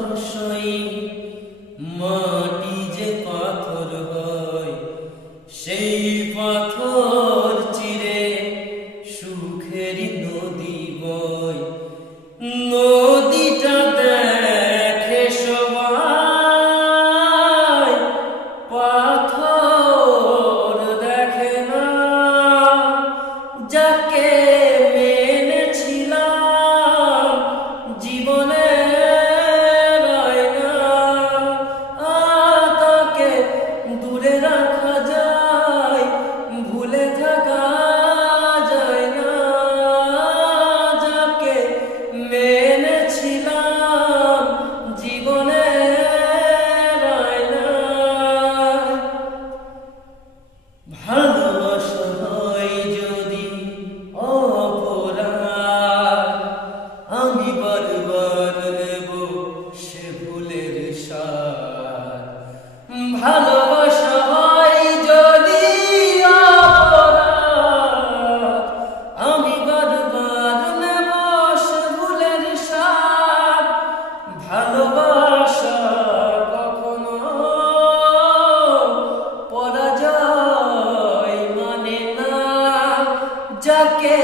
রসই মাটি যে পাথর হয়, সেই পাথর চিরে সুখের নদী বয়। নদীটা দেখে সবাই, পাথর দেখে না। যাকে মেনেছিলাম জীবনে দূরে রাখা যায়, ভুলে থাকা যায় না। যাকে মেনেছিলাম জীবনে ভালোবাসা হয় যদি অপরাধ, আমি বারবার নেব সে ভুলের স্বাদ। ভালোবাসা হয় যদি অপরাধ, আমি বারবার নেব সে ভুলের স্বাদ। ভালোবাসা কখনো পরাজয় মানে না। যাকে